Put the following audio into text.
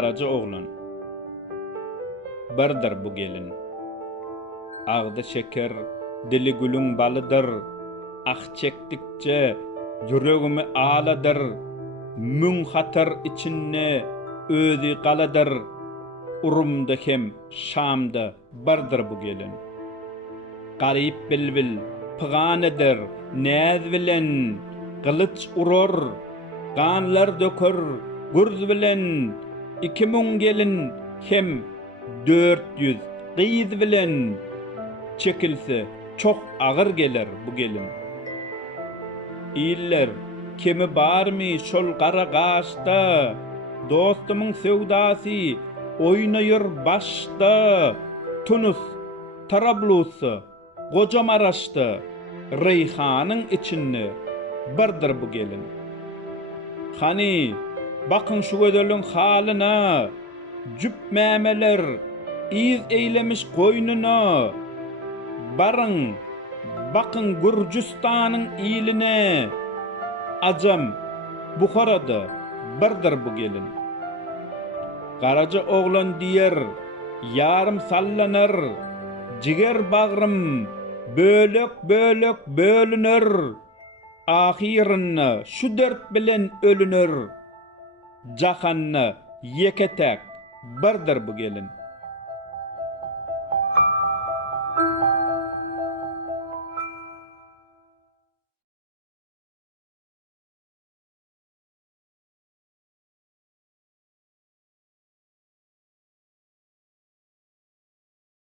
Garaja oğlan. Birdir bu gelin. Ağdı şeker, dili gülün balıdır. Ah çektikçe yüreğimi ağladır. Mün hatar içinne özi qaladır. Urumda hem Şamda birdir bu gelin. Garip bilbil pıganedir, näz bilen kılıç urur, ganlar dökür, gürz bilen 2000 gelin hem 400 qyz bilen çekilse çok ağır gelir bu gelin. İller kimi barmy şol qara gaşda, dostumun sevdası oynayır başta. Tunus, Trablus, Gocamaraş'ta Reyhan'ın içinde birdir bu gelin. Hani bakın şu gödölün halına, cüp memeler iz eylemiş koynuna. Barın, bakın Gürcistan'ın iline, Acam, Bukhara'da birdir bu gelin. Garaja oğlan diyer, yarım sallanır, jiger bağrım bölök bölök bölünür. Ahirinde şu dört bilen ölünür. Jahanna yeketek birdir bu gelin.